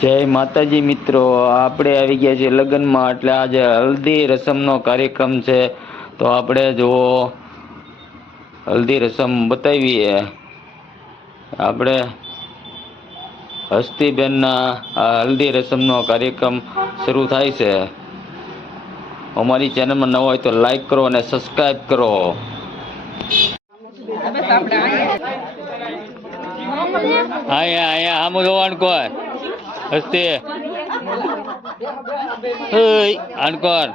જય માતાજી મિત્રો આપણે આવી ગયા છીએ લગ્નમાં એટલે આજે હલ્દી રસમનો કાર્યક્રમ છે. તો આપણે જુઓ હલ્દી રસમ બતાવીએ. આપણે હસ્તીબેનના આ હલ્દી રસમનો કાર્યક્રમ શરૂ થાય છે. અમારી ચેનલમાં નવો હોય તો લાઈક કરો અને સબસ્ક્રાઈબ કરો. આયા. અહીંયા આમ જોવાનું કોઈ? હસ્તી હઈ અનકોર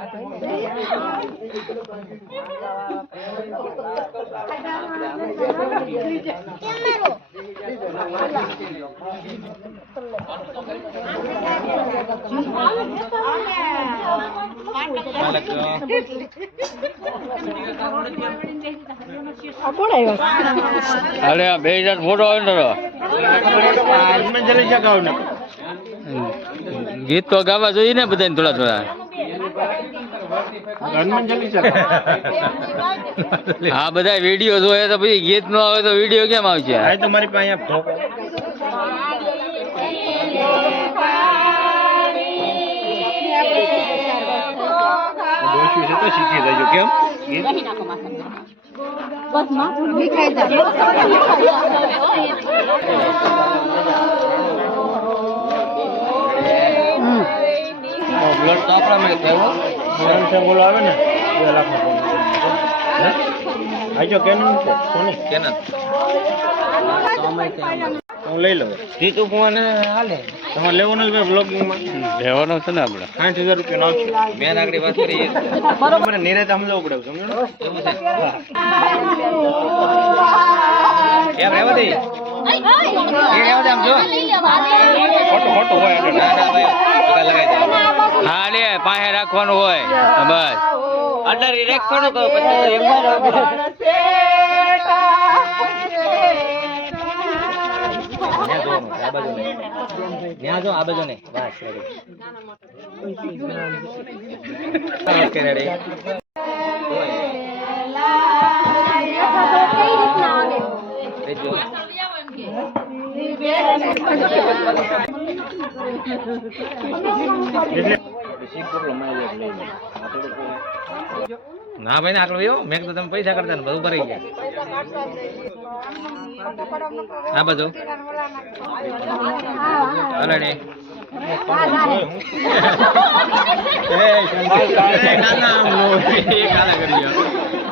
અરે આ બે હજાર ફોટો આવ્યો. ગીત તો ગાવા જોઈએ ને બધાને થોડા થોડા. હા બધા વીડિયો જોયે તો પછી ગીત નો આવે તો વીડિયો કેમ આવશે? તમારી પાસે શીખી જજો કેમ તો આપણા થયો સ્વયંસેવક ઓલો આવે ને બે લાખનો ફોન આજો કેનન છે સોની કેના હું લઈ લઉં જીતુ ફોન હાલે તમારે લેવાનું છે બ્લોગિંગમાં લેવાનો છે ને આપણે સાઠ હજાર રૂપિયા નાખશું બે આગળ વાત કરી મને નિરાતે સમજાવવું પડે સમજો એવું છે કેમ રેવા દે એ રેવા દે આમ જો ખોટું ખોટું હોય ના ના ભાઈ પાસે રાખવાનું હોય. બસ. અંદર રાખવાનું કહો પછી ત્યાં જો આ બાજુ નહીં. બસ ઓકે રેડી એટલે ના ભાઈ ને આટલું એવો મેં કીધું તમે પૈસા કરતા ને બધું ભરાઈ ગયા. હા બધું.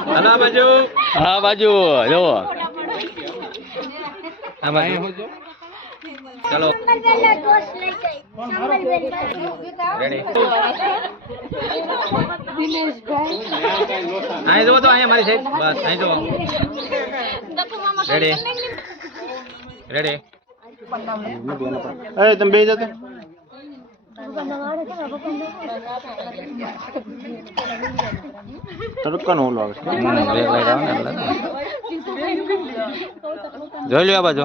હલો આ બાજુ. હા બાજુ જો હા બાજુ. ચલો. અહીં જો તો અહીંયા મારી સાઈડ બસ, અહીં જો. રેડી રેડી તમે બે જતો તડકાનો ઓલો આવે જોઈ લ્યો આ બાજુ.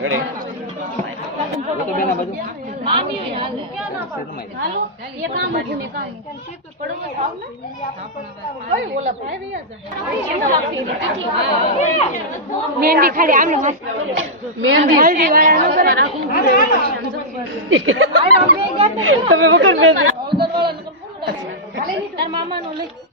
તો રેડી પીછા રેડી મહેંદી ખાલી આમ મહેંદી હલ્દી તમે વખત મહેંદી તાર મામાનો લઈ